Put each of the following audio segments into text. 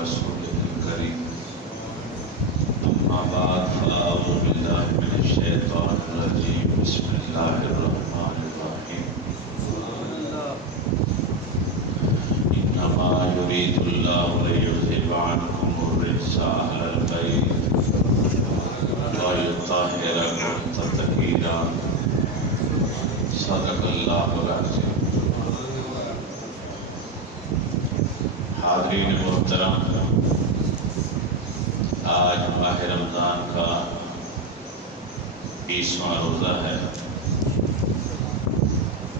ورسوله الكريم أما بعد فأعوذ بالله من الشيطان الرجيم بسم الله الرحمن الرحيم إنما يريد الله ليذهب عنكم الرجس أهل البيت ويطهركم تطهيرا صدق الله العظيم۔ حاضرین محترم، آج ماہ رمضان کا 20واں روزہ ہے۔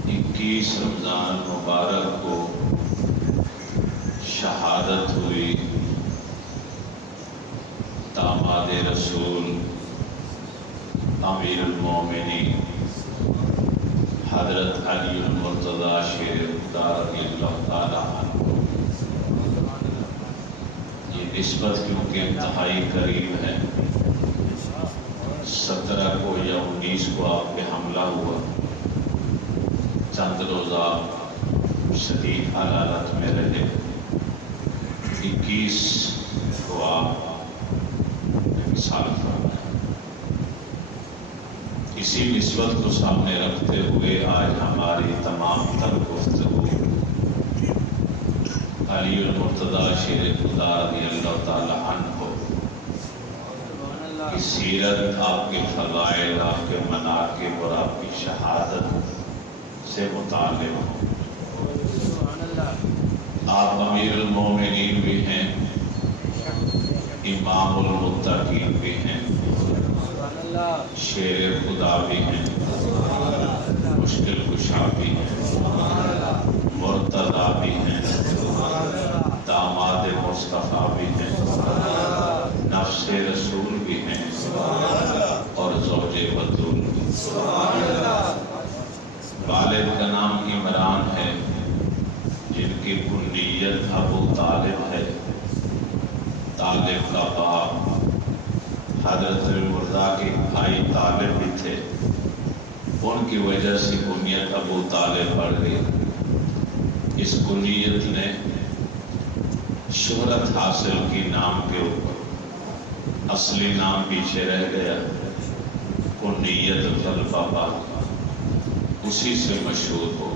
21 رمضان مبارک کو شہادت ہوئی داماد رسول امیر المومنین حضرت علی المرتضی شیر خدا رضی اللہ تعالیٰ عنہ۔ یہ نسبت کیونکہ انتہائی قریب ہے، 17 کو یا 19 کو آپ پہ حملہ ہوا، چند روزہ شدید حالات میں رہے، 21 کو آپ مثال فرمائے۔ اسی نسبت کو سامنے رکھتے ہوئے آج ہماری تمام تر گفتگو علی المرتضی شیر خدا رضی اللہ تعالی عنہ کی سیرت، آپ کے فضائل، آپ کے مناقب اور آپ کی شہادت سے متعلق ہوں۔ آپ امیر المومنین بھی ہیں، امام المتقین بھی ہیں، شیر خدا بھی ہیں، مشکل کشا بھی ہیں، مرتضی بھی ہیں، داماد مصطفیٰ بھی ہیں، نفس رسول بھی ہیں اور زوج بطول بھی۔ والد کا نام عمران ہے، جن کی کنیت ابو طالب ہے۔ طالب کا باپ حضرت المرتضی کے بھائی طالب بھی تھے، ان کی وجہ سے کنیت ابو طالب بڑھ گئی۔ اس کنیت نے شہرت حاصل کی نام کے اوپر، اصلی نام پیچھے رہ گیا، کنیت طلبہ باپ اسی سے مشہور ہو۔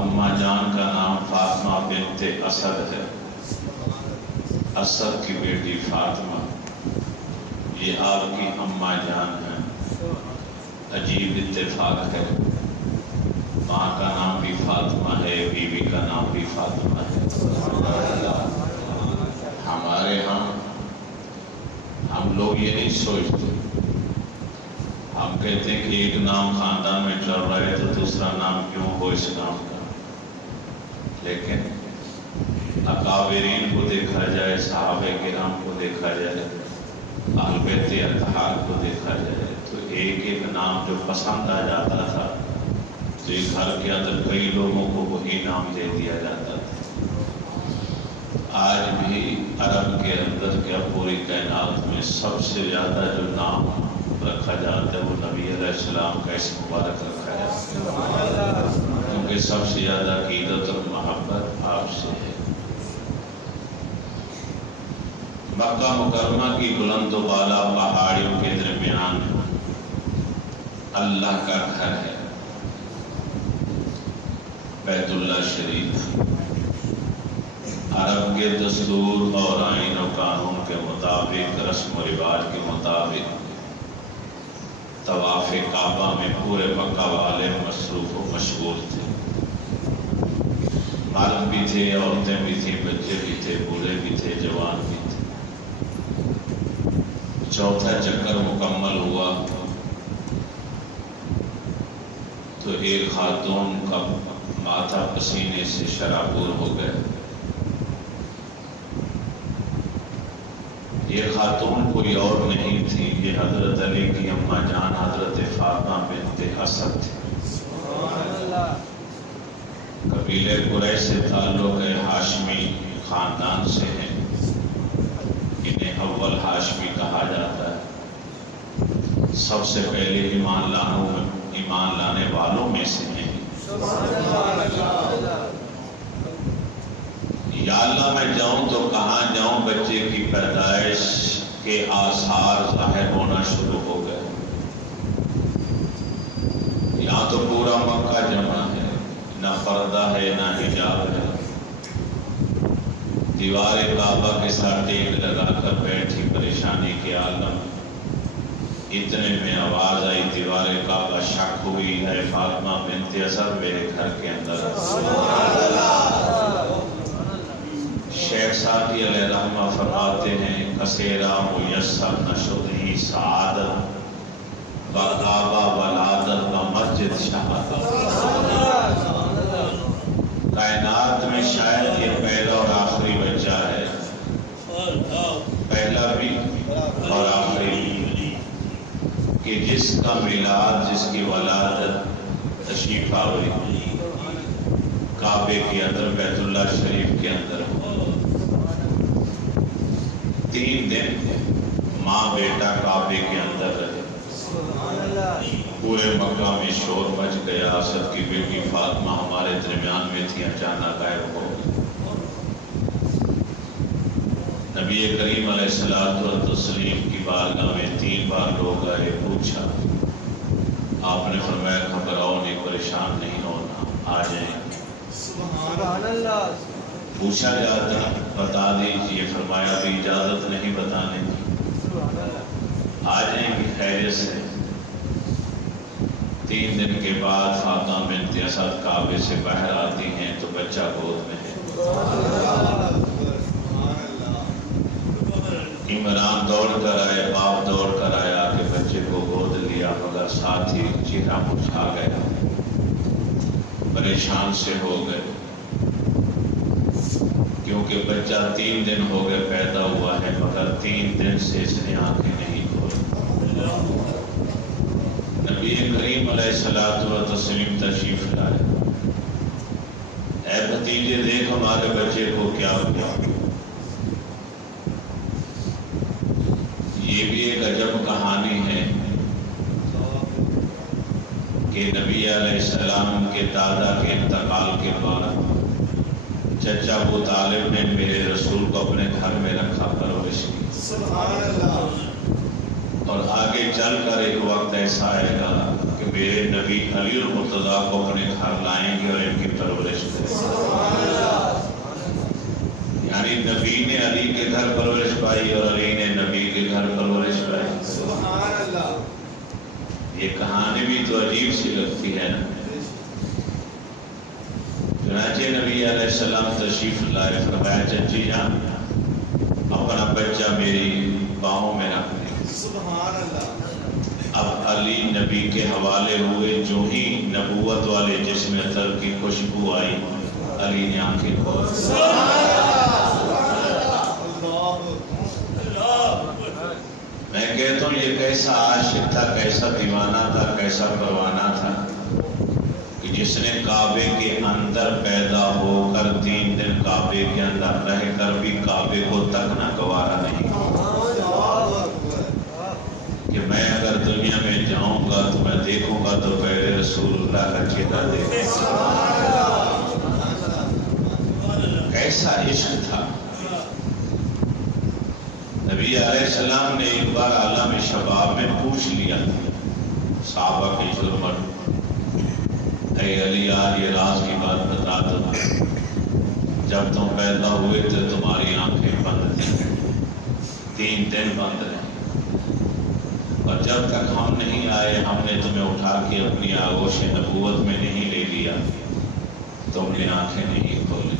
اماں جان کا نام فاطمہ بنت اسد ہے، اسد کی بیٹی فاطمہ، یہ آپ کی اماں جان ہیں۔ عجیب اتفاق ہے، ماں کا نام بھی فاطمہ ہے، بیوی کا نام بھی فاطمہ ہے۔ ہمارے ہم لوگ یہ نہیں سوچتے، ہم کہتے ہیں کہ ایک نام خاندان میں چل رہا ہے تو دوسرا نام کیوں ہو اس نام کا۔ لیکن اکابرین کو دیکھا جائے، صحابہ کرام کو دیکھا جائے، اہل بیت اطہار کو دیکھا جائے، تو ایک ایک نام جو پسند آ جاتا تھا تو اس گھر کے اندر کئی لوگوں کو وہی نام دے دیا جاتا تھا۔ آج بھی عرب کے اندر کیا پوری کائنات میں سب سے زیادہ جو نام رکھا جاتا ہے وہ نبی علیہ السلام کا اسم مبارک رکھا جاتا ہے، کیونکہ سب سے زیادہ عقیدت اور محبت آپ سے ہے۔ مکہ مکرمہ کی بلند و بالا پہاڑیوں کے درمیان اللہ کا گھر ہے، بیت اللہ شریف۔ عرب کے دستور اور آئین و قانون کے مطابق، رسم و رواج کے مطابق طواف کعبہ میں پورے مکہ والے مصروف و مشغول تھے، مرد بھی تھے، عورتیں بھی تھیں، بچے بھی تھے، بوڑھے بھی تھے، جوان بھی تھے۔ چوتھا چکر مکمل ہوا تو ایک خاتون کا ماتھا پسینے سے شرابور ہو گیا۔ یہ خاتون کوئی اور نہیں تھی، یہ حضرت علی کی اماں جان حضرت فاطمہ بنت اسد تھی۔ قبیلے قریش سے تعلق ہے، ہاشمی خاندان سے ہیں، انہیں اول ہاشمی کہا جاتا ہے۔ سب سے پہلے ایمان لانے والوں میں سے ہیں۔ یا اللہ میں جاؤں تو کہاں جاؤں، بچے کی پیدائش کے آثار ظاہر ہونا شروع ہو گئے۔ یہاں تو پورا مکہ جمع ہے، نہ پردہ ہے نہ حجاب ہے، دیوار کعبہ کے ساتھ ٹیک لگا کر بیٹھی پریشانی کے عالم۔ اتنے میں آواز آئی، دیوار کعبہ شک ہوئی، ہے فاطمہ بنت اسد میرے گھر کے اندر۔ شیخ سعدی علیہ رحمہ فرماتے ہیں، کثیرہ میسر نشد ہی سعادت بکعبہ ولادت و مسجد شہادت۔ کائنات میں شاید یہ پہلا اور آخری بچہ ہے، پہلا بھی اور آخری بھی، کہ جس کا میلاد، جس کی ولادت تشریف آوری کعبے کے اندر، بیت اللہ شریف کے اندر 3 دن ماں بیٹا کعبے کے اندر رہے۔ پورے مکہ میں شور مچ گیا، اسد کی بیٹی فاطمہ ہمارے درمیان میں تھی، اچانک غائب ہو گئی۔ نبی کریم علیہ الصلوۃ والتسلیم کی بارگاہ میں 3 بار لوگ آئے، پوچھا، آپ نے فرمایا گھبراؤ نہیں، پریشان نہیں ہونا، آ جائیں۔ سبحان اللہ۔ پوچھا جاتا بتا دیجیے، فرمایا بھی اجازت نہیں بتانے کی، آ جائیں گے خیریت سے۔ 3 دن کے بعد فاطمہ بنت اسد کعبے سے باہر آتی ہیں تو بچہ گود میں ہے۔ عمران دوڑ کر آئے، باپ دوڑ کر آیا کہ بچے کو گود لیا، مگر ساتھ ہی چہرہ مرجھا گیا، پریشان سے ہو گئے، کیونکہ بچہ 3 دن ہو گئے پیدا ہوا ہے، مگر 3 دن سے اس نے آنکھیں نہیں کھولی۔ نبی کریم علیہ الصلوۃ والتسلیم تشریف لائے، اے بھتیجے دیکھ ہمارے بچے کو کیا ہوا۔ یہ بھی ایک عجب کہانی ہے کہ نبی علیہ السلام کے دادا کے انتقال کے بعد چچا ابو طالب نے میرے رسول کو اپنے گھر میں رکھا، پرورش کی۔ سبحان اللہ۔ اور آگے چل کر ایک وقت ایسا آئے گا کہ میرے نبی علی المرتضیٰ کو اپنے گھر لائیں گے اور ان کی پرورش کریں گے۔ یعنی نبی نے علی کے گھر پرورش پائی اور علی نے نبی کے گھر پرورش پائی۔ سبحان اللہ۔ یہ کہانی بھی تو عجیب سی لگتی ہے نا۔ چنانچہ نبی علیہ السلام تشریف لائے، فرمایا چچی جان اپنا بچہ میری باہوں میں رکھ دیں۔ سبحان اللہ۔ اب علی نبی کے حوالے ہوئے، جو ہی نبوت والے جسم عطر کی خوشبو آئی، علی نے آنکھیں کھول۔ میں کہتا ہوں یہ کیسا عاشق تھا، کیسا دیوانہ تھا، کیسا پروانہ تھا کہ جس نے کعبے کے اندر پیدا ہو کر 3 دن کعبے کے اندر رہ کر بھی کعبے کو تکنا گوارا نہیں کہ میں اگر دنیا میں جاؤں گا تو میں دیکھوں گا تو پہلے رسول اللہ کا چہرہ دیکھوں گا۔ کیسا عشق تھا۔ نبی علیہ السلام نے ایک بار عالم شباب میں پوچھ لیا صحابہ کی ضرورت، اے علی یار یہ راز کی بات بتا دو، جب تم پیدا ہوئے تو تمہاری آنکھیں بند تھیں، 3 دن بند رہیں، اور جب تک ہم نہیں آئے ہم نے تمہیں اٹھا کے اپنی آغوش نبوت میں نہیں لے لیا، تم نے آنکھیں نہیں کھولی۔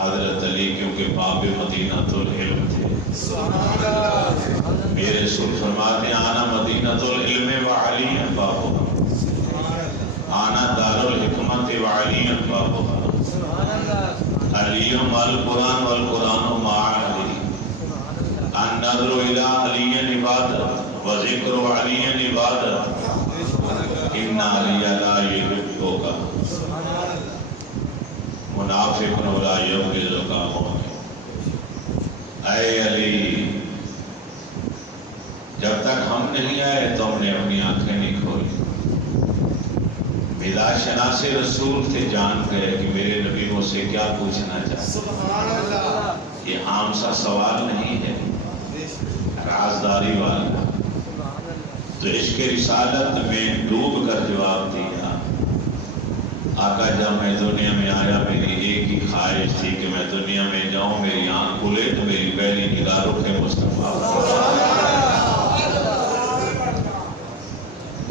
حضرت علی کیونکہ باب مدینۃ العلم تھے، میرے رسول فرماتے ہیں آنا مدینۃ العلم وعلی بابها، آنا دار الحکمت وعلی بابها، علی القرآن والقرآن مع علی، النظر الى علی عبادت وذکر علی عبادت، ان علی لا یحبک منافق ولا یبغضک مومن۔ اے علی جب تک ہم نہیں آئے تو ہم نے اپنی آنکھیں نہیں کھولی۔ مزاج شناس رسول تھے، جان گئے کہ میرے نبی مجھ سے کیا پوچھنا چاہتے۔ یہ عام سا سوال نہیں ہے، رازداری والا۔ تو عشق رسالت میں ڈوب کر جواب دیا، آقا جب میں دنیا میں آیا میری ایک ہی خواہش تھی کہ میں دنیا میں جاؤں، میری آنکھ کھلے تو میری پہلی نگاہ رخ مصطفیٰ۔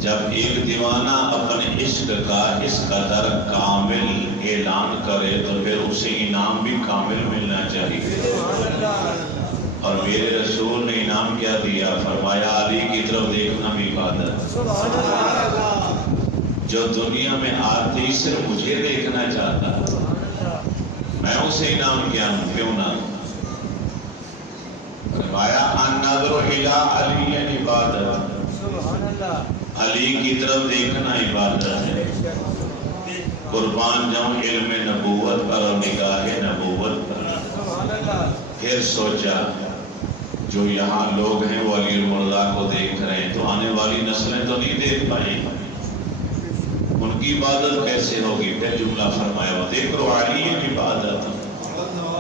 جب ایک دیوانہ اپنے عشق کا اس قدر کامل اعلان کرے تو پھر اسے انعام بھی کامل ملنا چاہیے۔ اور میرے رسول نے انعام کیا دیا؟ فرمایا علی کی طرف دیکھنا بھی عبادت۔ جو دنیا میں آتی صرف مجھے دیکھنا چاہتا، میں اسے انعام کیا ہوں، کیوں نہ؟ فرمایا النظر الی علی عبادت، علی کی طرف دیکھنا عبادت ہے۔ قربان جاؤں علم نبوت پر اور نگاہ نبوت پر۔ پھر سوچا جو یہاں لوگ ہیں وہ علی المرضی کو دیکھ رہے ہیں، تو آنے والی نسلیں تو نہیں دیکھ پائیں، ان کی عبادت کیسے ہوگی؟ پھر جملہ فرمایا دیکھو علی کی عبادت،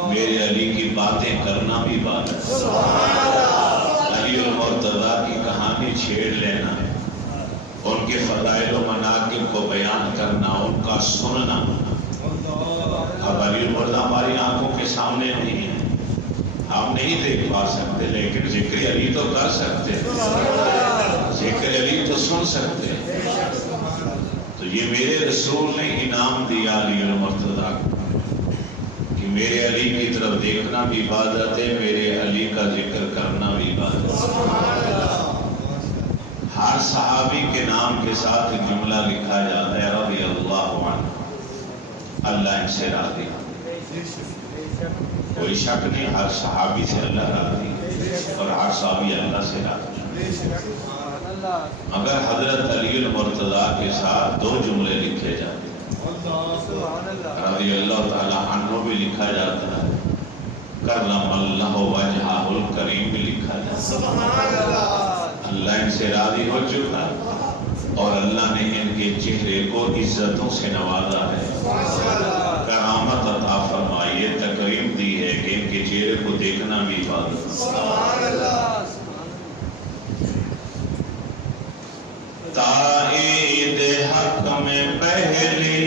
میرے علی کی باتیں کرنا بھی عبادت۔ علی المرتضی کی کہانی چھیڑ لینا، ان کے فضائل و مناقب کو بیان کرنا، ان کا سننا۔ اب علی المرتضی ہماری آنکھوں کے سامنے نہیں ہے، آپ نہیں دیکھ پا سکتے، لیکن ذکر علی تو کر سکتے، ذکر علی تو سن سکتے۔ تو یہ میرے رسول نے انعام دیا علی المرتضی کو کہ میرے علی کی طرف دیکھنا بھی عبادت ہے، میرے علی کا ذکر کرنا بھی عبادت ہے۔ ہر صحابی کے نام کے ساتھ ایک جملہ لکھا جاتا ہے رضی اللہ عنہ، اللہ ان سے راضی۔ کوئی شک نہیں، ہر صحابی سے اللہ راضی اور ہر صحابی اللہ سے راضی، مگر حضرت علی المرتضی کے ساتھ دو جملے لکھے جاتے ہیں، رضی اللہ تعالی عنہ بھی لکھا جاتا ہے، کرم اللہ وجہہ الکریم بھی لکھا جاتا ہے۔ اللہ ان سے راضی ہو چکا اور اللہ نے ان کے چہرے کو عزتوں سے نوازا ہے، کرامت عطا فرمائی ہے، تکریم دی ہے کہ ان کے چہرے کو دیکھنا بھی عبادت۔ تائید حق میں پہلی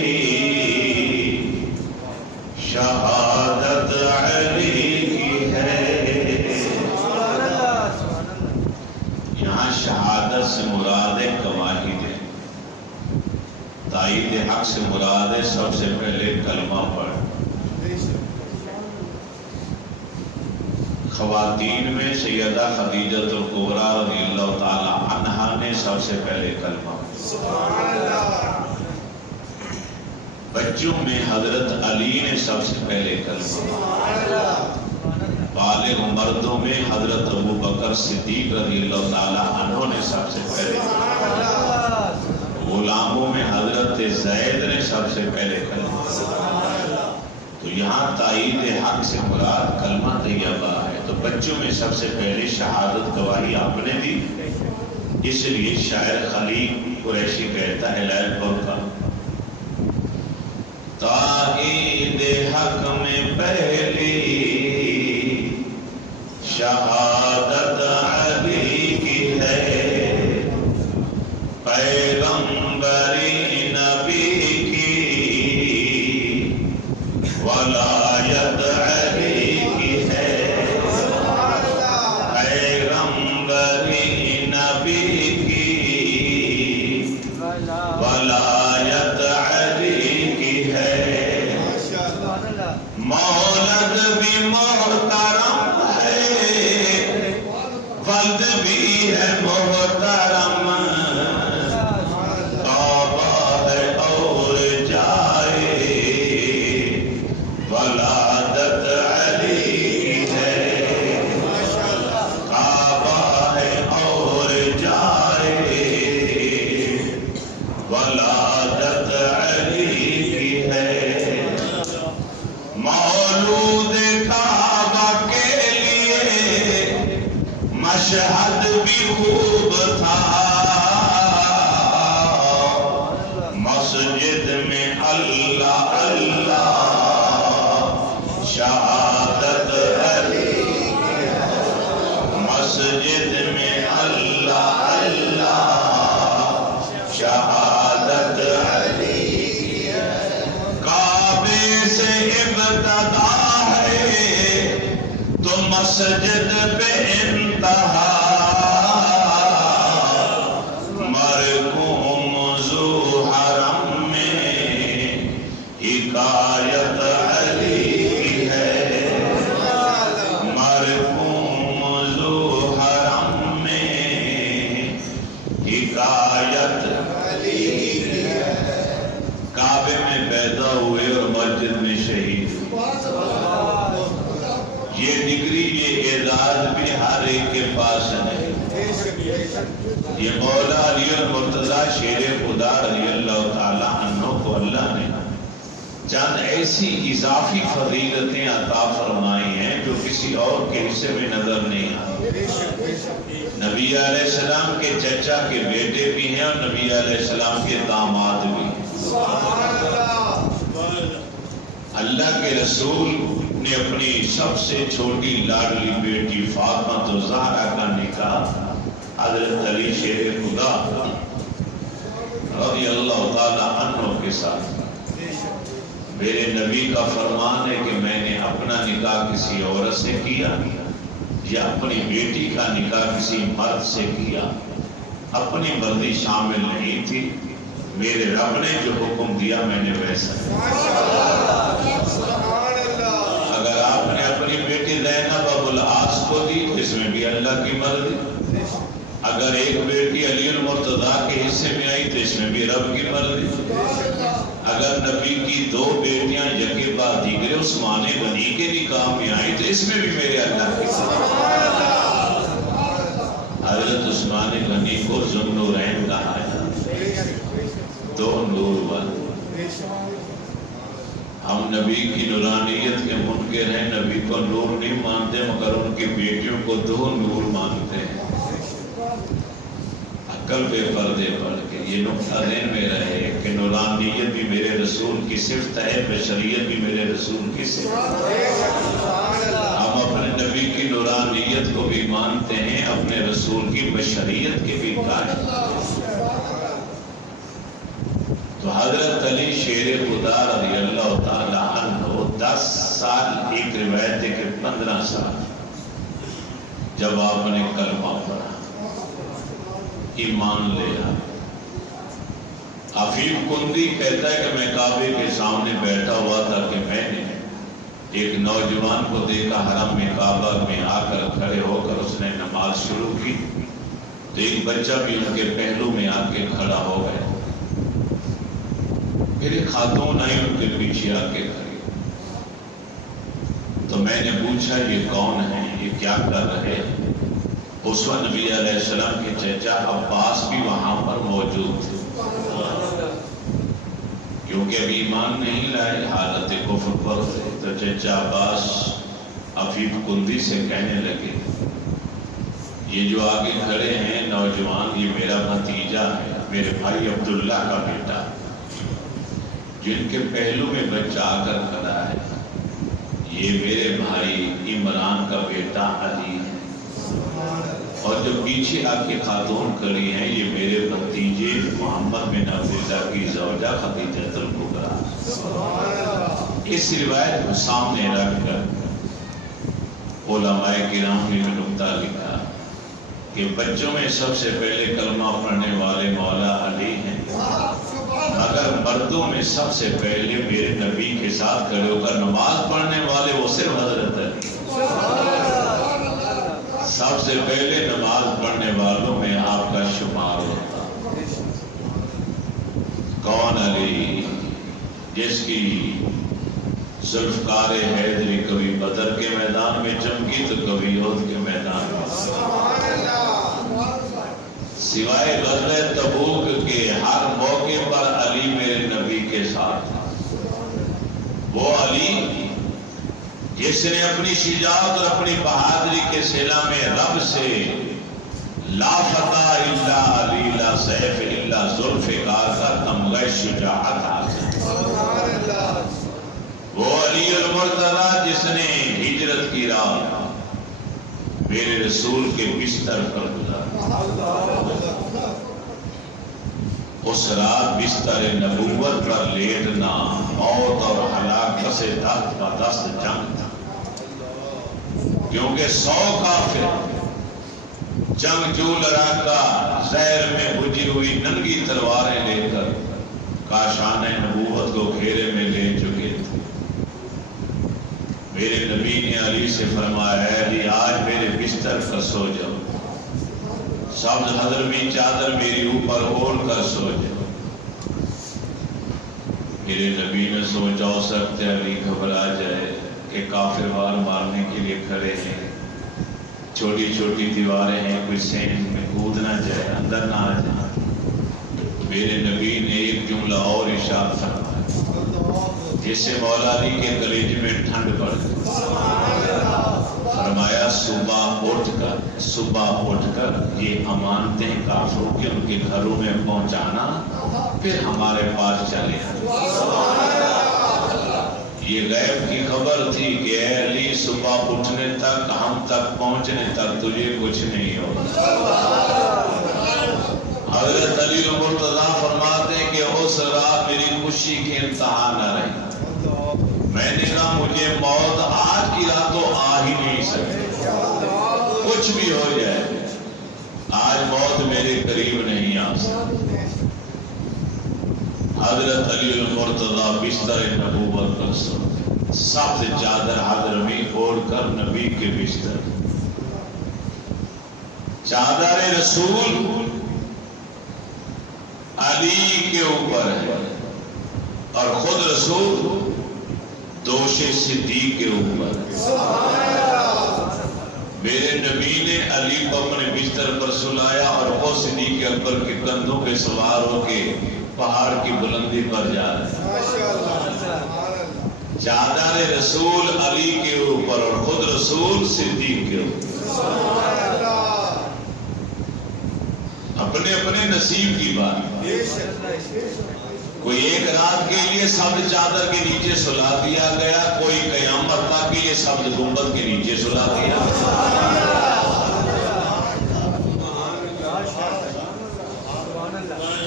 شہادت علی کی ہے۔ یہاں شہادت سے مراد گواہی ہے، تائید حق سے مراد ہے سب سے پہلے کلمہ پڑھ۔ خواتین میں سیدہ خدیجہ الکبریٰ رضی اللہ تعالی عنہا نے سب سے پہلے کلمہ، بچوں میں حضرت علی نے سب سے پہلے کلمہ، بالغ مردوں میں حضرت ابو بکر صدیق رضی اللہ تعالی عنہ نے سب سے پہلے، غلاموں میں حضرت زید نے سب سے پہلے کلمہ۔ تو یہاں تائید حق سے مراد کلمہ طیبہ ہے، تو بچوں میں سب سے پہلے شہادت گواہی آپ نے دی، اس لیے شاعر خلیل قریشی کہتا ہے لائل پور کا، تائید حق میں پہلی شہادت علی کی ہے، پیغمبری نبی کی ولایت علی کی ہے، پیغمبری نبی کی ولایت علی کی ہے، مولد بھی محترم ہے، ولد بھی ہے محترم، کعبہ ہے اور جائے ولادت علی ہے، کعبہ ہے اور جائے ولادت علی کی ہے، مولود کعبہ کے لیے مشہد بھی خوب تھا، مسجد شہادت علی مسجد میں اللہ اللہ شہادت علی کعبے سے ابتدا ہے تو مسجد پہ انتہا مرحوم ذو حرم میں حکایت علی کی ہے مرحوم ذو حرم میں حکایت علی کی ہے کعبے میں پیدا ہوئے اور مسجد میں شہید یہ ڈگری یہ اعزاز بھی ہر ایک کے پاس نہیں یہ مولا علی المرتضیٰ شیر خدا رضی اللہ تعالی عنہ کو اللہ نے چند ایسی اضافی فضیلتیں عطا فرمائی ہیں جو کسی اور کے حصے میں نظر نہیں آئی نبی علیہ السلام کے چچا کے بیٹے بھی ہیں اور نبی علیہ السلام کے داماد بھی ہیں اللہ کے رسول نے اپنی سب سے چھوٹی لاڈلی بیٹی فاطمہ الزہرا کا نکاح حضرت علی شیر خدا رضی اللہ تعالی عنہ کے ساتھ میرے نبی کا فرمان ہے کہ میں نے اپنا نکاح کسی عورت سے کیا یا اپنی بیٹی کا نکاح کسی مرد سے کیا اپنی مرضی شامل نہیں تھی میرے رب نے جو حکم دیا میں نے ویسا اگر آپ نے اپنی بیٹی زینب ابو العاص کو دی تو اس میں بھی اللہ کی مرضی اگر ایک بیٹی علی المرتضیٰ کے حصے میں آئی تو اس میں بھی رب کی مرضی اگر نبی کی دو بیٹیاں یکے بعد دیگرے عثمان غنی کے نکاح میں آئی تو اس میں بھی میرے اللہ کی مرضی حضرت عثمان غنی کو ذوالنورین کہا ہے دو نور والے ہم نبی کی نورانیت کے منکر ہیں نبی کو نور نہیں مانتے مگر ان کی بیٹیوں کو دو نور مانتے ہیں عقل پہ پردے پڑھ کے یہ نقطہ ذہن میں رہے کہ نورانیت بھی میرے رسول کی صفت ہے بشریت بھی میرے رسول کی صفت ہے ہم اپنے نبی کی نورانیت کو بھی مانتے ہیں اپنے رسول کی بشریت کے بھی قائل تو حضرت علی شیر خدا رضی اللہ تعالی عنہ 10 سال ایک روایت ہے کہ 15 سال جب آپ نے کلمہ پڑھا ایمان لیا عفیف کندی کہتا ہے کہ میں کعبے کے سامنے بیٹھا ہوا تھا کہ میں نے ایک نوجوان کو دیکھا حرم میں کعبہ میں آ کر کھڑے ہو کر اس نے نماز شروع کی تو ایک بچہ بھی ان کے پہلو میں آ کے کھڑا ہو گیا میرے خاتون آئی ان کے پیچھے آ کے کھڑی تو میں نے پوچھا یہ کون ہے یہ کیا کر رہے اس وقت نبی علیہ السلام کے چچا عباس بھی وہاں پر موجود تھے کیونکہ ابھی ایمان نہیں لائے حالت کفر پر تھے تو چچا عباس عفیف کندی سے کہنے لگے یہ جو آگے کھڑے ہیں نوجوان یہ میرا بھتیجا ہے میرے بھائی عبداللہ کا بیٹا جن کے پہلو میں بچہ آ کر کھڑا ہے یہ میرے بھائی عمران کا بیٹا علی ہے اور جو پیچھے آ کے خاتون کھڑی ہیں یہ میرے بھتیجے محمد بن عبداللہ کی زوجہ خدیجہ الکبریٰ اس روایت کو سامنے رکھ کر علماء کرام نے ایک نکتہ لکھا کہ بچوں میں سب سے پہلے کلمہ پڑھنے والے مولا علی ہیں مگر مردوں میں سب سے پہلے میرے نبی کے ساتھ کھڑے ہو کر نماز پڑھنے والے وہ صرف حضرت علی سب سے پہلے نماز پڑھنے والوں میں آپ کا شمار ہوتا کون علی جس کی ذوالفقار حیدری کبھی بدر کے میدان میں چمکی تو کبھی احد کے میدان میں سوائے غزوہ تبوک کے ہر موقع پر علی میرے نبی کے ساتھ وہ علی جس نے اپنی شجاعت اور اپنی بہادری کے سلا میں رب سے لا فتح الا علی لا سیف الا ذوالفقار کا تمغہ شجاعت حاصل وہ علی المرتضیٰ جس جس نے ہجرت کی رات میرے رسول کے بستر پر گزاری، اس رات بستر نبوت پر لیٹنا موت اور ہلاکت سے دست کا دست جنگ تھا، کیونکہ 100 کافر جنگجو لڑاکا زہر میں بجھی ہوئی ننگی تلواریں لے کر کاشان نبوت کو گھیرے میں لے چکے تھے۔ میرے نبی نے علی سے فرمایا، علی آج میرے بستر پر سو جاؤ، سبز حضرمی چادر میری اوپر اوڑھ کر سو جاؤ۔ میرے نبی نے سوچا ہو سکتا ہے علی گھبرا جائے کہ کافر وار مارنے کے لیے کھڑے ہیں، چھوٹی چھوٹی دیواریں ہیں، کوئی سین میں کود نہ جائے، اندر نہ آ جائے۔ میرے نبی نے ایک جملہ اور ارشاد فرمایا جس سے مولا علی کے کلیجے میں ٹھنڈ پڑ گئی۔ فرمایا صبح اٹھ کر یہ امانتیں کافروں کے ان کے گھروں میں پہنچانا، پھر ہمارے پاس چلے آنا۔ یہ غیب کی خبر تھی کہ اے علی صبح اٹھنے تک، ہم تک پہنچنے تک تجھے کچھ نہیں ہوگا۔ حضرت علی مرتضیٰ فرماتے ہیں کہ اس رات میری خوشی کی انتہا نہ رہی، میں نے کہا مجھے موت آج کی رات تو آ ہی نہیں سکتی، کچھ بھی ہو جائے آج موت میرے قریب نہیں آ سکتی۔ حضرت علی المرتضیٰ بستر نبوت پر سو، سبز چادر حضرمی اوڑھ کر نبی کے بستر، چادر رسول علی کے اوپر ہے اور خود رسول دوش صدیق کے اوپر ہے۔ میرے نبی نے علی کو اپنے بستر پر سلایا اور وہ صدیق اکبر کے کندھوں پہ سوار ہو کے پہاڑ کی بلندی پر جا رہے ہیں۔ چادر رسول علی کے اوپر اور خود رسول صدیق کے اوپر، اپنے اپنے نصیب کی بات۔ کوئی ایک رات کے لیے سبز چادر کے نیچے سلا دیا گیا، کوئی قیامت تک کے لیے سبز گنبد کے نیچے سلا دیا۔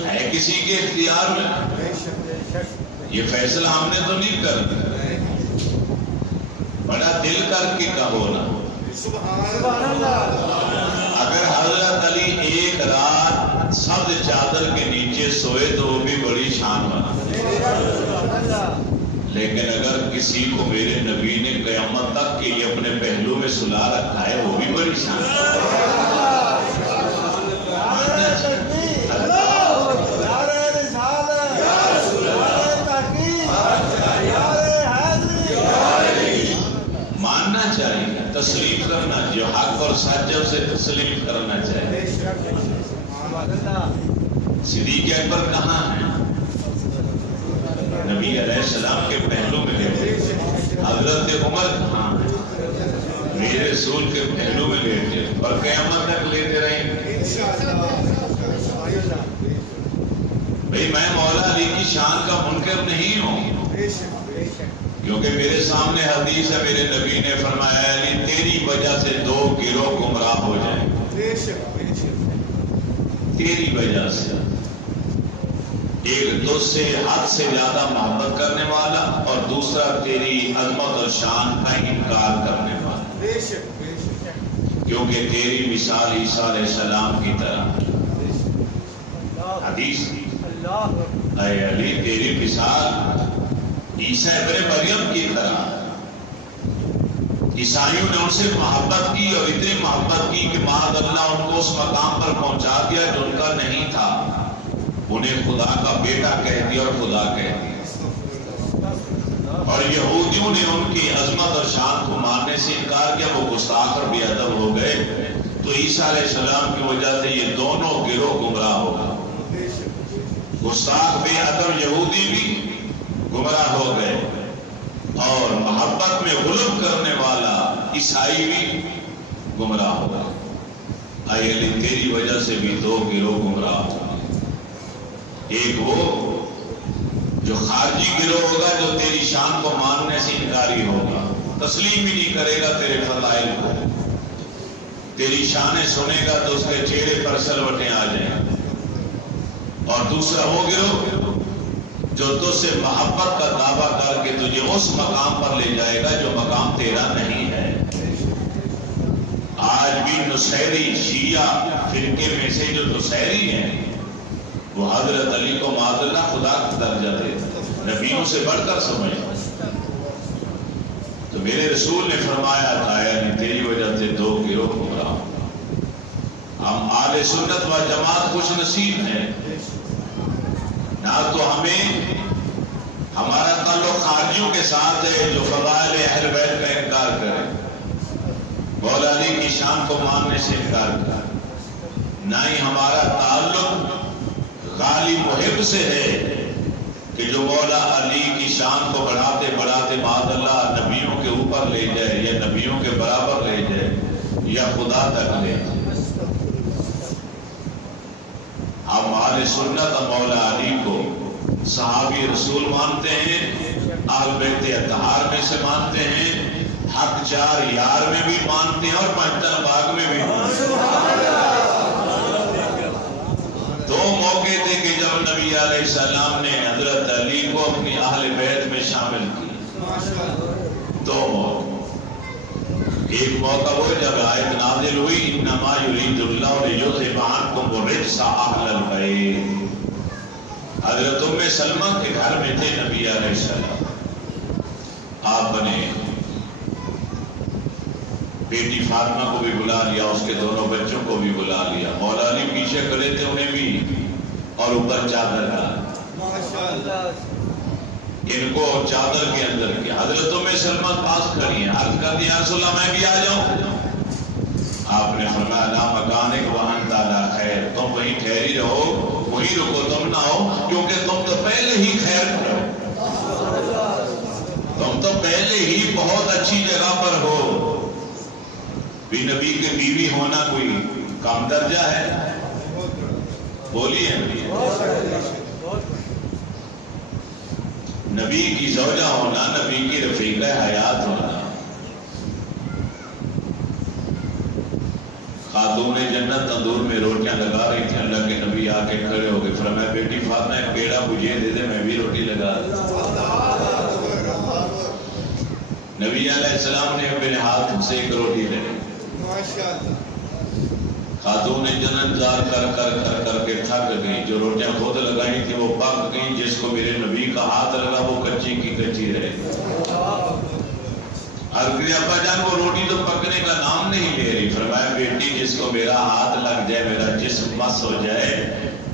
ہے کسی کے اختیار میں، یہ فیصلہ ہم نے تو نہیں کرنا، بڑا دل کر کے کہو نا۔ اگر حضرت علی ایک رات سبز چادر کے نیچے سوئے تو وہ بھی بڑی شان بنا، لیکن اگر کسی کو میرے نبی نے قیامت تک کے لیے اپنے پہلو میں سلا رکھا ہے وہ بھی بڑی شان بنا۔ ماننا چاہیے، تسلیم کرنا چاہیے، حق اور سچ سے تسلیم کرنا چاہیے۔ صدیق اکبر کہاں ہیں؟ نبی علیہ السلام کے پہلو میں لیٹے۔ حضرت عمر کہاں ہیں؟ میرے رسول کے پہلو میں لیٹے اور قیامت تک لیتے رہیں گے۔ بھئی میں مولا علی کی شان کا منکر نہیں ہوں، کیونکہ میرے سامنے حدیث ہے، میرے نبی نے فرمایا علی تیری وجہ سے 2 گروہ گمراہ ہو جائیں، تیری وجہ سے، ایک تجھ سے حد سے زیادہ محبت کرنے والا اور دوسرا تیری عظمت اور شان کا انکار کرنے والا، کیونکہ تیری مثال عیسیٰ علیہ السلام کی طرح۔ حدیث اے علی تیری مثال عیسیٰ ابن مریم کی طرح۔ عیسائیوں نے ان سے محبت کی اور اتنی محبت کی کہ معاذ اللہ ان کو اس مقام پر پہنچا دیا جو ان کا نہیں تھا، انہیں خدا کا بیٹا کہہ دیا اور خدا کہہ دیا، اور یہودیوں نے ان کی عظمت اور شان کو ماننے سے انکار کیا، وہ گستاخ اور بے ادب ہو گئے، تو عیسیٰ علیہ السلام کی وجہ سے یہ دونوں گروہ گمراہ ہو گئے، گستاخ بے ادب یہودی بھی گمراہ ہو گئے اور محبت میں غلب کرنے والا عیسائی بھی گمراہ ہو گئے۔ اے علی تیری وجہ سے بھی 2 گروہ گمراہ ہو گئے، ایک وہ جو خارجی گروہ ہوگا جو تیری شان کو ماننے سے انکاری ہوگا، تسلیم ہی نہیں کرے گا تیرے فضائل کو، تیری شانیں سنے گا تو اس کے چہرے پر سلوٹیں آ جائیں گی۔ اور دوسرا وہ گروہ جو تجھ سے محبت کا دعویٰ کر کے تجھے اس مقام پر لے جائے گا جو مقام تیرا نہیں ہے۔ آج بھی نصیری شیعہ فرقے میں سے جو نصیری ہیں وہ حضرت علی کو معاذ اللہ خدا کا درجہ دیتے، نبیوں سے بڑھ کر سمجھتے۔ تو میرے رسول نے فرمایا تھا یعنی تیری وجہ سے دو گروہ گمراہ۔ ہم اہل سنت و جماعت خوش نصیب ہیں، نہ تو ہمیں ہمارا تعلق خارجیوں کے ساتھ ہے جو فضائل اہل بیت کا انکار کرے، مولا علی کی شان کو ماننے سے انکار کرے، نہ ہی ہمارا تعلق غالی محب سے ہے کہ جو مولا علی کی شان کو بڑھاتے بڑھاتے معاذ اللہ نبیوں کے اوپر لے جائے یا نبیوں کے برابر لے جائے یا خدا تک لے جائے۔ ہم اہل سنت مولا علی کو صحابی رسول مانتے ہیں، اہل بیت اطہار میں سے مانتے ہیں، حق چار یار میں بھی مانتے ہیں اور پنجتن باغ میں بھی مانتے ہیں۔ دو موقع تھے کہ جب نبی علیہ السلام نے حضرت علی کو اپنی اہل بیت میں شامل کیا، دو موقع۔ ایک موقع وہ جب آیت نازل ہوئی انما یرید اللہ لیذھب عنکم الرجس اہل البیت۔ حضرت ام سلمہ کے گھر میں تھے نبی علیہ السلام، آپ نے بیٹی فاطمہ کو بھی بلا لیا، اس کے دونوں بچوں کو بھی بلا لیا، مولا علی پیچھے کھڑے تھے انہیں بھی، اور اوپر چادر ڈالا، ان کو چادر کے اندر کیا۔ حضرت ام سلمہ پاس کھڑی ہیں، عرض کر دیا رسول اللہ میں بھی آ جاؤں؟ آپ نے فرمایا لا مکانک وانت علی خیر، تم وہیں ٹھہری رہو، وہیں رکو، تم نہ ہو، کیونکہ تم تو پہلے ہی خیر پر ہو، تم تو پہلے ہی بہت اچھی جگہ پر ہو۔ بھی نبی کے بیوی ہونا کوئی کم درجہ ہے؟ بولیے نبی کی زوجہ ہونا، نبی کی رفیقہ حیات ہونا۔ خاتون جنت تندور میں روٹیاں لگا رہی تھی، اللہ کے نبی آ کے کھڑے ہو گئے، فرمایا بیٹی فاطمہ ایک پیڑا مجھے دے دے میں بھی روٹی لگا دوں۔ نبی علیہ السلام نے اپنے ہاتھ سے ایک روٹی لے لی، خاتون جنت دار کر کر کر کر کے تھک گئی، جو روٹیاں خود لگائی تھی وہ پک گئی، جس کو میرے نبی کا ہاتھ لگا وہ کچی کی کچی رہے۔ ابا جان وہ روٹی تو پکنے کا نام نہیں لے رہی، فرمایا بیٹی جس کو میرا ہاتھ لگ جائے، میرا جسم مس ہو جائے،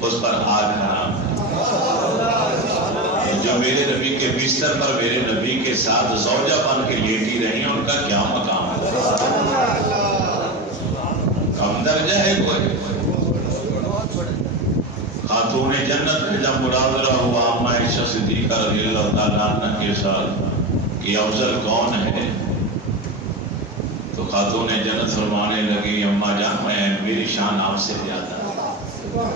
اس پر آگ حرام ہے۔ جو میرے نبی کے بستر پر میرے نبی کے ساتھ زوجہ بن کے لیٹی رہی ان کا کیا مقام ہے؟ کم درجہ ہے کوئی؟ خاتون جنت میں جب مناظرہ ہوا اما عائشہ صدیقہ رضی اللہ تعالیٰ عنہ کے ساتھ کہ افضل کون ہے، تو خاتون جنت فرمانے لگی اما جان میری شان آپ سے زیادہ ہے،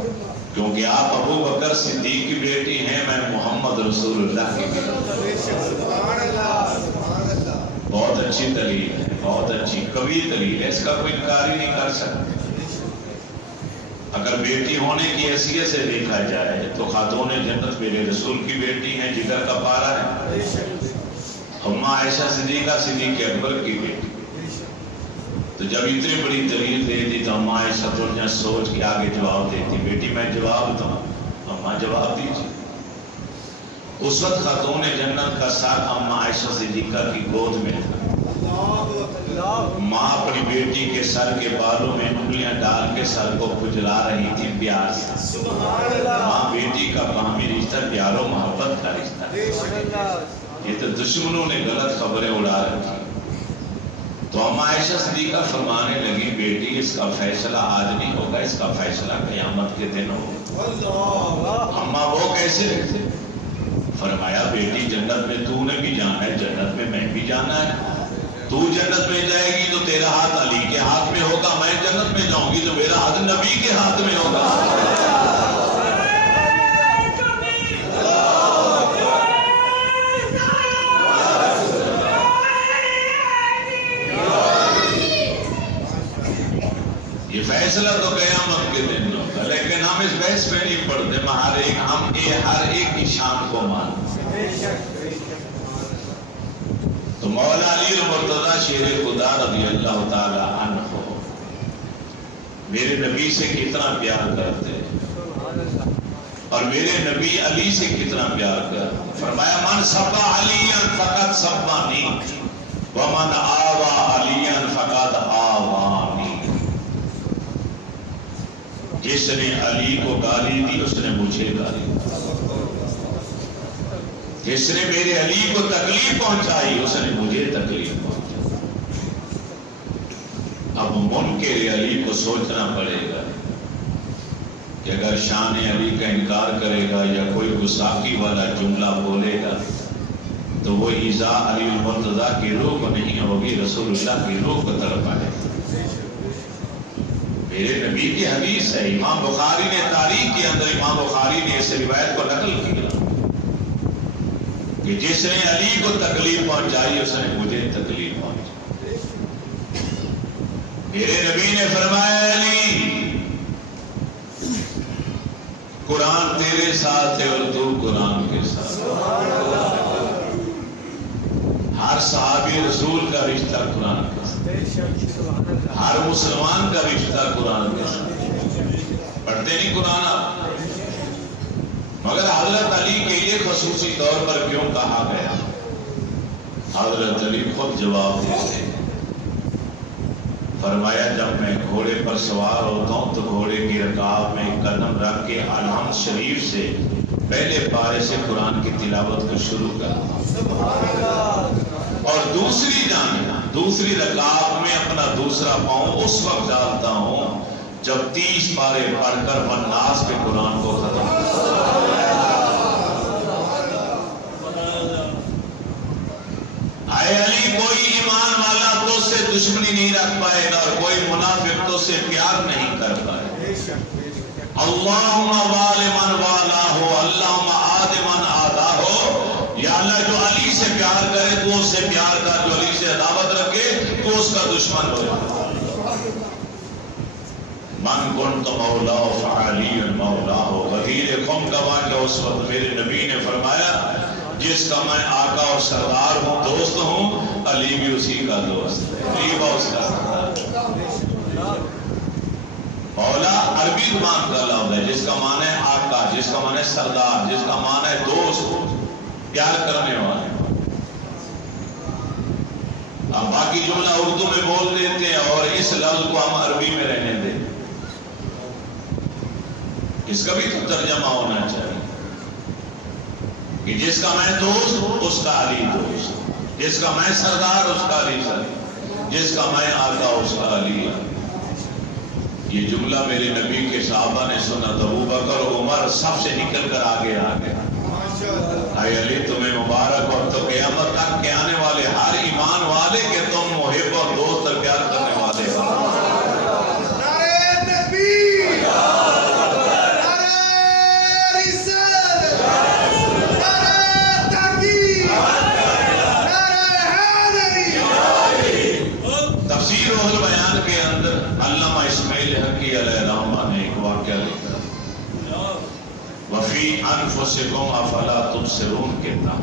کیونکہ آپ ابو بکر صدیق کی بیٹی ہیں، میں محمد رسول اللہ کی بیٹی۔ بہت اچھی دلیل ہے، بہت اچھی قوی دلیل ہے، اس کا کوئی انکار ہی نہیں کر سکتا۔ اگر بیٹی ہونے کی حیثیت سے دیکھا جائے تو خاتون جنت میرے رسول کی بیٹی ہیں، جگر کا پارا ہے، اما عائشہ صدیقہ صدیق اکبر کی بیٹی۔ تو جب اتنی بڑی دلیل دے دی تو اما عائشہ تھوڑا سوچ کے آگے جواب دیتی، بیٹی میں جواب دوں؟ اما جواب دیجیے۔ اس وقت خاتون جنت کا سر اما عائشہ صدیقہ کی گود میں تھا، ماں اپنی بیٹی کے سر کے بالوں میں انگلیاں ڈال کے سر کو کھجلا رہی تھی پیار سے۔ ماں بیٹی کا باہمی رشتہ پیار و محبت کا رشتہ، یہ تو دشمنوں نے غلط خبریں اڑا رکھی۔ تو اما عائشہ صدیقہ فرمانے لگی بیٹی اس کا فیصلہ آج نہیں ہوگا، اس کا فیصلہ قیامت کے دن ہوگا۔ اما وہ کیسے رہتے؟ فرمایا بیٹی جنت میں تو نے بھی جانا ہے، جنت میں میں بھی جانا ہے۔ تو جنت میں جائے گی تو تیرا ہاتھ علی کے ہاتھ میں ہوگا، میں جنت میں جاؤں گی تو میرا ہاتھ نبی کے ہاتھ میں ہوگا۔ فیصلہ تو قیامت کے دن ہوگا، لیکن ہم اس بحث پہ نہیں پڑھتے، ہم ہر ایک کی شان کو مانتے۔ تو مولا علی المرتضیٰ شیر خدا رضی اللہ تعالی عنہ میرے نبی سے کتنا پیار کرتے اور میرے نبی علی سے کتنا پیار کرتے۔ فرمایا من سبا علیا فقط سبانی ومن آوا علیا فقط آوانی۔ جس نے علی کو گالی دی اس نے مجھے گالی دی، جس نے میرے علی کو تکلیف پہنچائی اس نے مجھے تکلیف پہنچائی۔ اب منکر علی کو سوچنا پڑے گا کہ اگر شان علی کا انکار کرے گا یا کوئی گستاخی والا جملہ بولے گا تو وہ ایذاء علی المرتضیٰ کی روح کو نہیں ہوگی، رسول اللہ کی روح کو طرف آئے گا۔ میرے نبی کی حدیث ہے، امام بخاری نے تاریخ کے اندر امام بخاری نے اس روایت کو نقل کیا کہ جس نے علی کو تکلیف پہنچائی اس نے مجھے تکلیف پہنچائی۔ میرے نبی نے فرمایا علی قرآن تیرے ساتھ ہے اور تو قرآن کے ساتھ۔ ہر صحابی رسول کا رشتہ قرآن کے ساتھ، ہر مسلمان کا رشتہ قرآن کے ساتھ۔ پڑھتے نہیں قرآن آپ، مگر حضرت علی کے لیے خصوصی طور پر کیوں کہا گیا؟ حضرت علی خود جواب دیتے ہیں، فرمایا جب میں گھوڑے پر سوار ہوتا ہوں تو گھوڑے کی رکاب میں ایک قدم رکھ کے الحمد شریف سے پہلے پارے سے قرآن کی تلاوت کو شروع کرتا ہوں، اور دوسری جانب دوسری رکاب میں اپنا دوسرا پاؤں اس وقت ڈالتا ہوں جب 30 پارے پڑھ کر والناس کے قرآن کو ختم کرتا ہوں۔ اے علی کوئی ایمان والا تو سے دشمنی نہیں رکھ پائے گا اور کوئی منافق تو سے پیار نہیں کر پائے۔ اللہم والی من والا ہو، اللہم آد من آدھا ہو، یا اللہ جو علی سے پیار کرے تو اس سے پیار کر، جو علی سے عداوت رکھے تو اس کا دشمن ہو جائے۔ من کنت مولا فعلی مولا ہو، غدیر قوم کا واقعہ اس وقت میرے نبی نے فرمایا جس کا میں آقا اور سردار ہوں، دوست ہوں، علی بھی اسی کا دوست ہے، علی بھی اس کا سردار۔ مولا عربی زبان کا لفظ ہے جس کا معنی ہے آقا، جس کا معنی ہے سردار، جس کا معنی ہے دوست، پیار کرنے والے۔ اب باقی جملہ اردو میں بول دیتے ہیں اور اس لفظ کو ہم عربی میں رہنے دیں، اس کا بھی تو ترجمہ ہونا چاہیے کہ جس کا میں دوست اس کا علی دوست، جس کا میں سردار اس کا علی سردار، جس کا میں آقا اس کا علی۔ یہ جملہ میرے نبی کے صحابہ نے سنا تو ابو بکر عمر سب سے نکل کر آگے آ گیا، اے علی تمہیں مبارک اور تو قیامت تک کے آنے والے ہر ایمان والے کے تم محب اور دوست اور پیار کرنے والے ہو۔ وفی انفسکم افلا تبصرون کہتا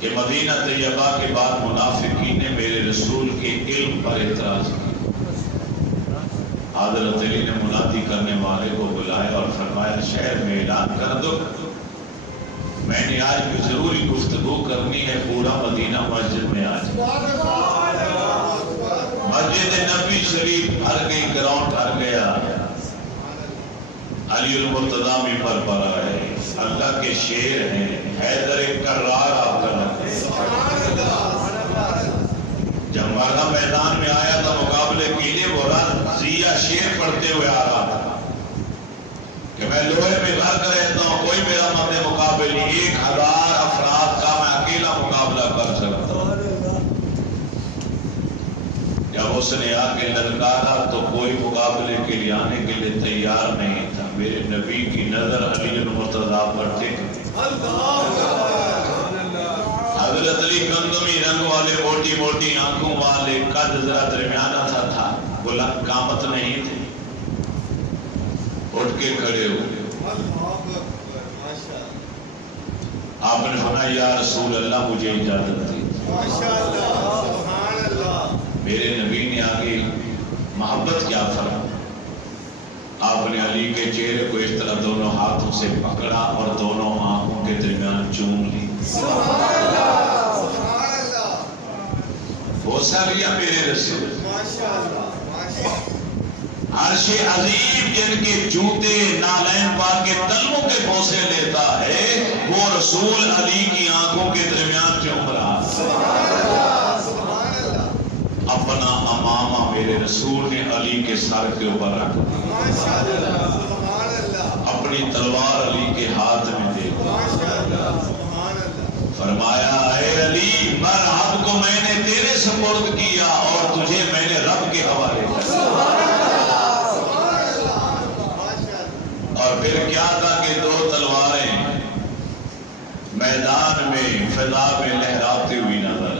کہ مدینہ طیبہ کے بعد منافقین نے میرے رسول کے علم پر اعتراض کیا۔ حضرت علی نے منادی کرنے والے کو بلایا اور فرمایا شہر میں اعلان کر دو میں نے آج بھی ضروری گفتگو کرنی ہے، پورا مدینہ مسجد میں آ جائے۔ مسجد نبی شریف بھر گئی، گراؤنڈ بھر گیا، علی المرتضیٰ ممبر پر آئے، اللہ کے شیر ہیں، حیدر کرار آپ کا نام۔ جب مردہ میدان میں آیا تھا مقابلے کے لیے، وہ رضیہ شیر پڑھتے ہوئے آ رہا تھا کہ میں لوہے میں گھر کا رہتا ہوں، کوئی میرا مد مقابل نہیں، 1000 افراد کا میں اکیلا مقابلہ کر سکتا ہوں۔ جب اس نے آ کے للکارا تو کوئی مقابلے کے لیے آنے کے لیے تیار نہیں تھا۔ میرے نبی کی نظر علی المرتضیٰ پر ٹک گئی۔ حضرت علی گندمی رنگ والے، موٹی موٹی آنکھوں والے، قد ذرا درمیانہ سا تھا، بولا قامت نہیں تھی، اٹھ کے کھڑے ہو گئے. آپ نے فرمایا یا رسول اللہ مجھے اجازت دی. میرے نبی نے آگے محبت کیا فرمایا. آپ نے علی کے چہرے کو اس طرح دونوں ہاتھوں سے پکڑا اور دونوں آنکھوں کے درمیان چوم لی. بوسہ لیا میرے رسول. عرش عظیم جن کے جوتے نالین پاک کے تلووں کے بوسے لیتا ہے، وہ رسول علی کی آنکھوں کے درمیان چوم رہا. اپنا امامہ میرے رسول نے علی کے سر کے اوپر رکھ دیا، اپنی تلوار علی کے ہاتھ میں دے فرمایا اے علی مرحب کو میں نے تیرے سپرد کیا اور تجھے میں نے رب کے حوالے کیا. اور پھر کیا تھا کہ دو تلواریں میدان میں فضا میں لہراتی ہوئی نظر،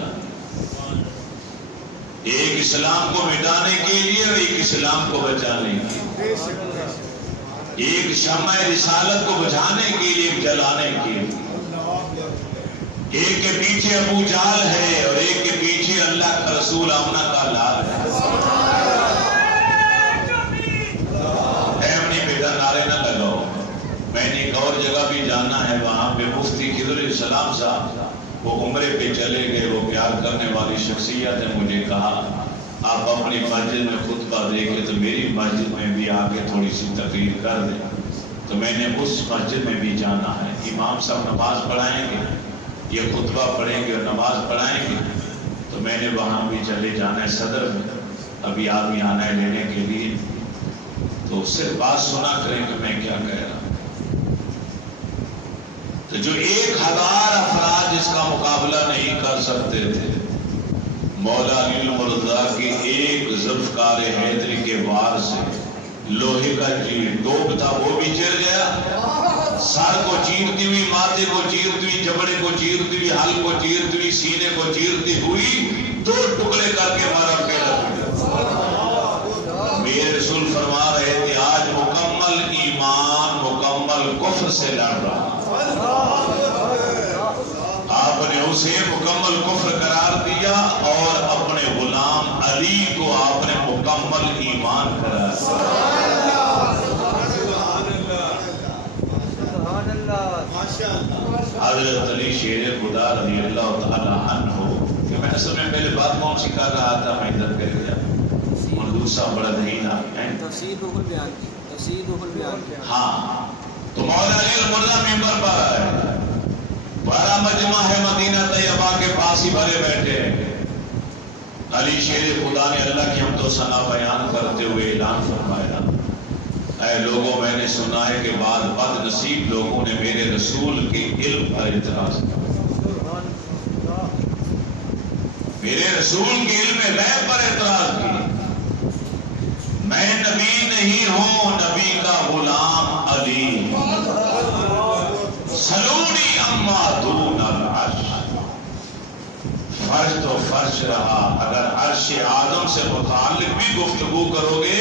ایک اسلام کو مٹانے کے لیے اور ایک اسلام کو بچانے کے لیے، ایک شمع رسالت کو بجھانے کے لیے، ایک جلانے کے لیے. ایک کے پیچھے ابو جہل ہے اور ایک کے پیچھے اللہ کا رسول آمنہ کا لال ہے. نہیں بیٹا نعرے نہ لگاؤ. میں نے ایک اور جگہ بھی جانا ہے، وہاں پہ مفتی خضر السلام صاحب وہ عمرے پہ چلے گئے، وہ پیار کرنے والی شخصیت ہے. مجھے کہا آپ اپنی مسجد میں خطبہ دے کے تو میری مسجد میں بھی آ کے تھوڑی سی تقریر کر دیں. تو میں نے اس مسجد میں بھی جانا ہے. امام صاحب نماز پڑھائیں گے، یہ خطبہ پڑھیں گے اور نماز پڑھائیں گے، تو میں نے وہاں بھی چلے جانا ہے. صدر میں ابھی آدمی آنا ہے لینے کے لیے، تو صرف بات سنا کریں کہ میں کیا کہہ رہا ہوں. تو جو 1000 افراد جس کا مقابلہ نہیں کر سکتے تھے، مولا علی المرتضیٰ کی ایک ذوالفقار حیدری کے وار سے لوہے کا ٹوپ تھا وہ بھی چر گیا، سر کو چیرتی ہوئی، ماتھے کو چیرتی ہوئی، جبڑے کو چیرتی ہوئی، ہل کو چیرتی ہوئی، سینے کو چیرتی ہوئی، 2 ٹکڑے کر کے مارا پھیلا. میرے رسول فرما رہے تھے آج مکمل ایمان مکمل کفر سے لڑ رہا. آپ نے اسے مکمل کفر قرار دیا اور اپنے غلام علی کو آپ نے مکمل ایمان قرار دیا. حضرت علی شیر خدا رضی اللہ تعالی عنہ کہ میں اصل میں پہلے بات کون سی کر رہا تھا، میں ادھر کر گیا. دوسرا بڑا دہین ہاں. تو مولا علی المرتضیٰ ممبر پر آئے، بڑا مجمع ہے مدینہ طیبہ کے پاس ہی بھرے بیٹھے ہیں. علی شیر خدا نے اللہ کی حمد و ثنا بیان کرتے ہوئے اعلان فرمایا اے لوگوں میں نے سنا ہے کہ بعد بد نصیب لوگوں نے میرے رسول کے علم پر اعتراض کیا، میرے رسول کے علم غیب پر اعتراض کیا. میں نبی نہیں ہوں، نبی کا غلام علی. سلونی اما دون العرش، فرش تو فرش رہا، اگر عرش آدم سے متعلق بھی گفتگو کرو گے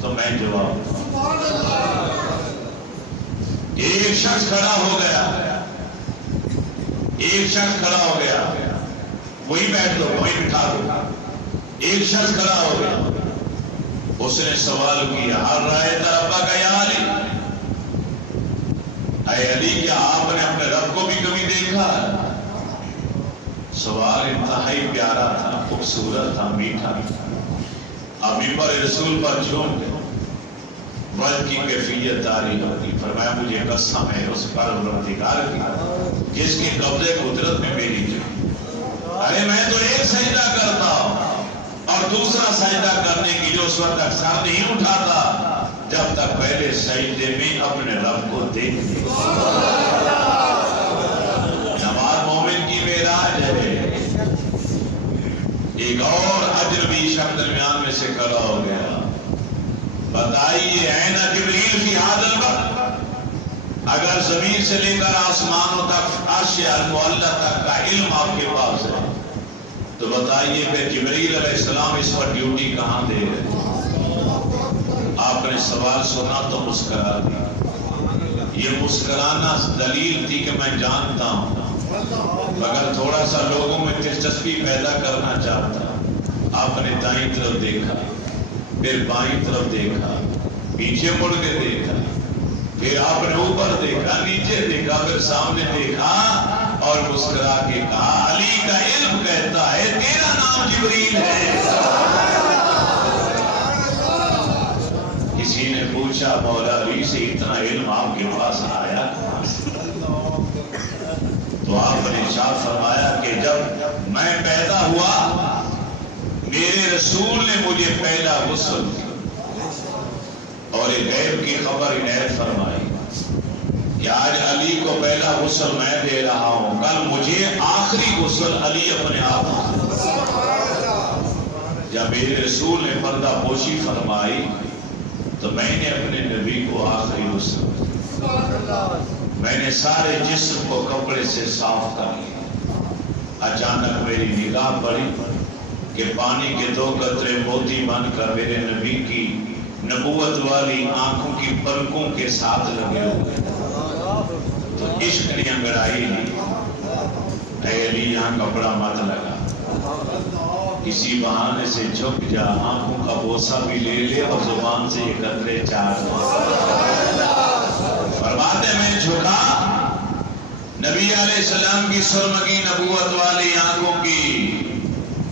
تو میں جواب. ایک شخص کھڑا ہو گیا، ایک شخص کھڑا ہو گیا، وہی بیٹھ دو وہی بٹھا دو. ایک شخص کھڑا ہو گیا، اس نے سوال کیا ہر رائے ربا کا یا علی، اے علی کیا آپ نے اپنے رب کو بھی کبھی دیکھا؟ سوال انتہائی پیارا تھا، خوبصورت تھا، میٹھا تھا. اب ممبر رسول پر جھوم گئے، وجہ کی کیفیت تاریخ ہوتی. فرمایا مجھے قسم ہے اس پروردگار کی جس کے قبضے قدرت میں میری جان. ارے میں تو ایک سجدہ کرتا ہوں اور دوسرا سجدہ کرنے کی جو اس وقت تک سر نہیں اٹھاتا جب تک پہلے سجدے میں اپنے رب کو دیکھ لے. نماز مومن کی معراج ہے. ایک اور اجنبی شخص درمیان میں سے کھڑا ہو گیا. بتائیے اے نا جبریل فی ھذا الوقت، اگر زمین سے لے کر آسمانوں تک عرش المعلی تک کا علم آپ کے پاس ہے تو بتا بتائیے کہ جبرائیل علیہ السلام اس پر ڈیوٹی کہاں دے رہے؟ آپ نے سوال سنا تو مسکرا دیا. یہ مسکرانا دلیل تھی کہ میں جانتا ہوں مگر تھوڑا سا لوگوں میں دلچسپی پیدا کرنا چاہتا. آپ نے دائیں طرف دیکھا، پھر بائیں طرف دیکھا، پیچھے مڑ کے دیکھا، پھر آپ نے اوپر دیکھا، نیچے دیکھا، پھر سامنے دیکھا اور مسکرا کے کہا علی کا علم کہتا ہے تیرا نام جبریل ہے. کسی نے پوچھا مولا علی سے اتنا علم آپ کے پاس آیا کہاں سے؟ تو آپ نے ارشاد فرمایا کہ جب میں پیدا ہوا میرے رسول نے مجھے پہلا غسل اور ایک غیب کی خبر عنایت فرمائی کہ آج علی کو پہلا غسل میں دے رہا ہوں، کل مجھے آخری غسل علی اپنے آپ. جب میرے رسول نے پردہ پوشی فرمائی تو میں نے اپنے نبی کو آخری غسل، میں نے سارے جسم کو کپڑے سے صاف کر لیا. اچانک میری نگاہ پڑی کہ پانی کے 2 قطرے موتی بن کر میرے نبی کی نبوت والی آنکھوں کی پلکوں کے ساتھ لگے ہوئے. تو عشق نے انگڑائی لی، اے علی یہاں کپڑا مت لگا، کسی بہانے سے جھک جا، آنکھوں کا بوسہ بھی لے لے اور زبان سے یہ قطرے چاٹ. فرماتے میں جھکا، نبی علیہ السلام کی سرمگی نبوت والی آنکھوں کی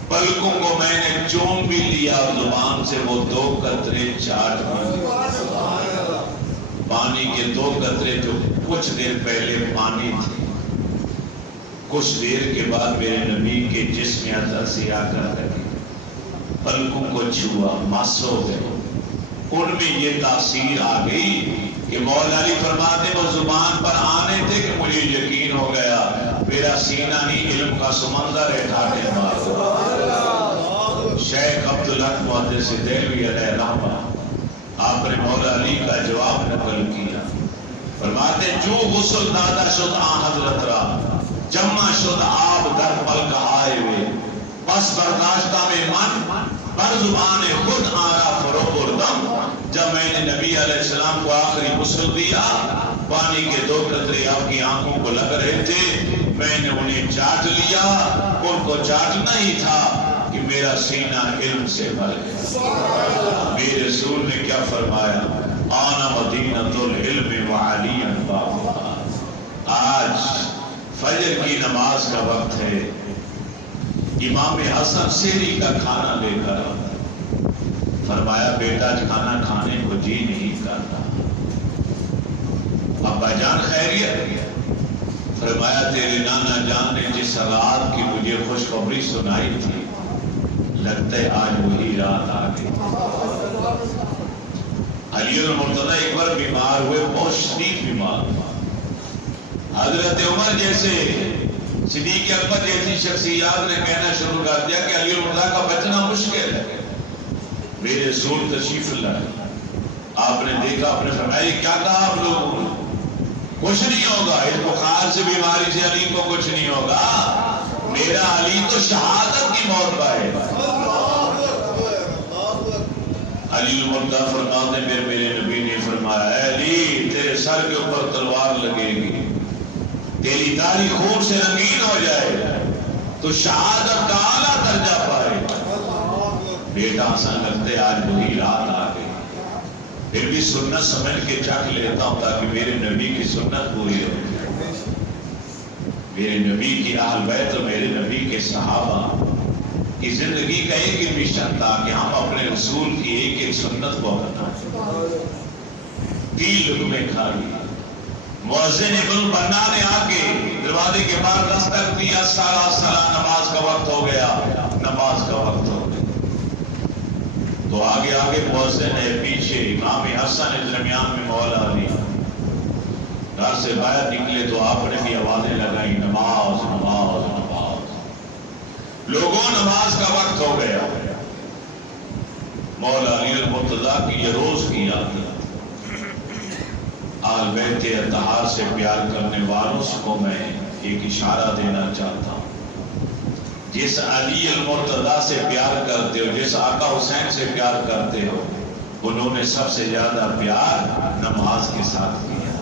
پلکوں کو میں نے چوم بھی لیا اور زبان سے وہ 2 قطرے چاٹ بھی. پانی کے 2 قطرے جو کچھ دیر پہلے پانی تھے، کچھ دیر کے بعد میرے نبی کے جسم اندر سے آ کر لگے، پلکوں کو چھوا، مس ہو گئے. ان میں یہ تاثیر آ گئی کہ مولا علی فرماتے وہ زبان پر آنے تھے کہ مجھے یقین ہو گیا میرا سینہ نہیں علم کا سمندر ہے ٹھاٹے مار. شیخ عبدالحق محدث دہلوی علیہ رحمہ آپ نے مولا علی کا جواب نقل کیا. فرماتے جو غسل دادا شد آن حضرت را جمع شد آب در پلک آئے ہوئے بس برداشتہ میں من بر زبان خود آرا فرو بردم. جب میں نے نبی علیہ السلام کو آخری غسل دیا، پانی کے 2 قطرے آپ کی آنکھوں کو لگ رہے تھے، میں نے انہیں چاٹ لیا. ان کو چاٹنا ہی تھا کہ میرا سینہ علم سے بھر گیا. میرے رسول نے کیا فرمایا؟ آنا مدینۃ العلم وعلی بابها. آج فجر کی نماز کا وقت ہے، امام حسن سحری کا کھانا لے کر فرمایا بیٹا کھانا کھانے کو جی نہیں کرتا. ابا جان خیریت؟ فرمایا تیرے نانا جان نے جس رات کی مجھے خوشخبری سنائی تھی لگتا ہے آج وہی رات آ گئی. علی المرتضیٰ ایک بار بیمار ہوئے، بہت شدید بیمار. حضرت عمر جیسے، صدیق اکبر جیسی شخصیات نے کہنا شروع کر دیا کہ علی المرتضیٰ کا بچنا مشکل ہے. میرے رسول تشریف لائے، آپ نے دیکھا، آپ نے فرمایا کیا کہا آپ لوگوں نے؟ کچھ نہیں ہوگا، اس بخار سے بیماری سے علی کو کچھ نہیں ہوگا. میرا علی تو شہادت کی موت پائے. علی المرتضیٰ فرماتے میرے نبی نے فرمایا اے علی تیرے سر کے اوپر تلوار لگے گی، تیری داڑھی خون سے رنگین ہو جائے تو شہادت کا اعلیٰ درجہ پائے. بیٹا آسان لگتے آج وہی رات آ گئی، پھر بھی سنت سمجھ کے چکھ لیتا ہوں تاکہ میرے نبی کی سنت پوری ہو جائے. میرے نبی کی اہل بیت اور میرے نبی کے صحابہ کی زندگی کا ایک ہی مشن تھا کہ ہم اپنے رسول کی ایک ایک سنت کو اپنا. 3 لقمے کھا لیے. مؤذن ابن البنا نے آ کے دروازے کے باہر دستک دیا، سارا نماز کا وقت ہو گیا، نماز کا وقت ہو گیا. تو آگے آگے مؤذن ہے، پیچھے امام حسن ہے، درمیان میں مولا علی. گھر سے باہر نکلے تو آپ نے بھی آوازیں لگائی نماز نماز نماز. لوگوں نماز کا وقت ہو گیا. مولا علی المرتضیٰ کی یہ روز کی عادت. آل بیت اطہار سے پیار کرنے والوں کو میں ایک اشارہ دینا چاہتا ہوں. جس علی المرتضیٰ سے پیار کرتے ہو، جس آقا حسین سے پیار کرتے ہو، انہوں نے سب سے زیادہ پیار نماز کے ساتھ کیا،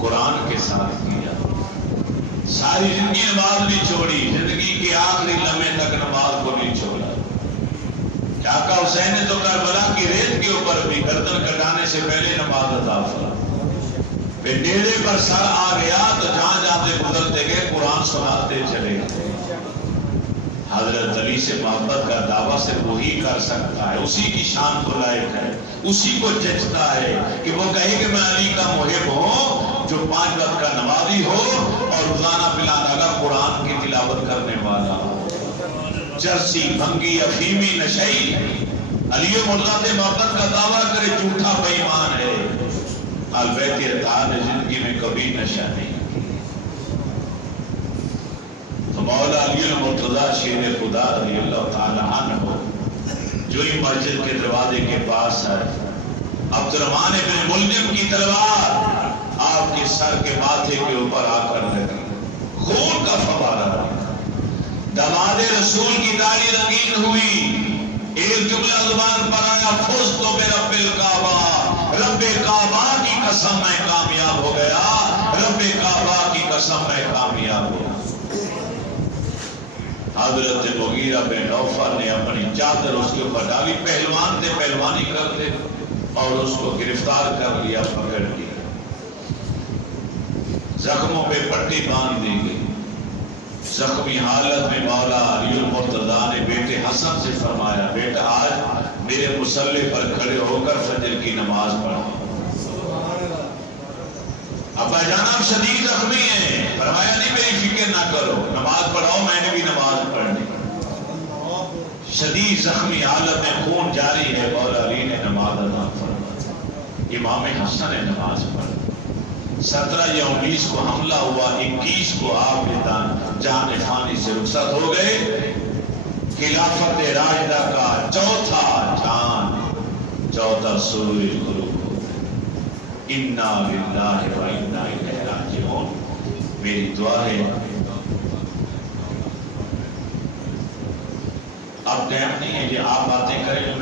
قرآن کے ساتھ کیا۔ ساری زندگی نماز نہیں چھوڑی، زندگی کے آخری لمحے تک نماز کو نہیں چھوڑا۔ آقا حسین نے تو کربلا کی ریت کے اوپر بھی گردن کٹانے سے پہلے نماز ادا فرمائی۔ پھر ڈیرے پر سر آ گیا تو جہاں جاتے گزرتے گئے قرآن سناتے چلے گئے۔ حضرت علی سے محبت کا دعویٰ صرف وہی کر سکتا ہے، اسی کی شان کو لائق ہے، اسی کو جچتا ہے کہ وہ کہے کہ میں علی کا محب ہوں، جو 5 وقت کا نمازی ہو اور روزانہ بلا قرآن کی تلاوت کرنے والا ہو۔ چرسی، بھنگی، افیمی، نشئی علی مرتضیٰ سے محبت کا دعویٰ کرے، جھوٹا بے ایمان ہے۔ البیت اطہار نے زندگی میں کبھی نشہ نہیں۔ تو مولا علی المرتضیٰ شیر خدا رضی اللہ تعالی عنہ جو ہی مسجد کے دروازے کے پاس ہے، عبد الرحمن بن ملجم کی تلوار آپ کے سر کے ماتھے کے اوپر آ کر لگی، خون کا فوارہ رہا۔ دماد رسول کی داڑھی رنگین ہوئی، ایک جملہ زبان پر آیا، فزت برب الکعبہ، رب کعبہ کی قسم میں کامیاب ہو گیا، رب کعبہ کی قسم میں کامیاب ہو گیا۔ حضرت مغیرہ بن نوفل نے اپنی چادر اس کے اوپر ڈالی، پہلوان تھے، پہلوانی کرتے اور اس کو گرفتار کر لیا، پکڑ لیا، زخموں پہ پٹی باندھ دی گئی۔ زخمی حالت میں مولا علی المرتضیٰ نے بیٹے حسن سے فرمایا، بیٹا آج میرے مصلی پر کھڑے ہو کر فجر کی نماز پڑھو۔ ابا جان آپ شدید زخمی ہیں، فرمایا نہیں میری فکر نہ کرو، نماز پڑھاؤ، میں نے بھی نماز پڑھنی۔ شدید زخمی حالت میں خون جاری ہے، مولا علی نے نماز ادا فرمائی، امام حسن نے نماز پڑھی۔ 17 یا 19 کو حملہ ہوا، 21 کو آپ جان فانی سے رخصت ہو گئے۔ خلافت راشدہ کا چوتھا چاند، چوتھا سورج غروب ہو گئے۔ انا للہ و انا الیہ راجعون۔ میری دعا ہے اب ٹائم نہیں ہے کہ آپ باتیں کریں۔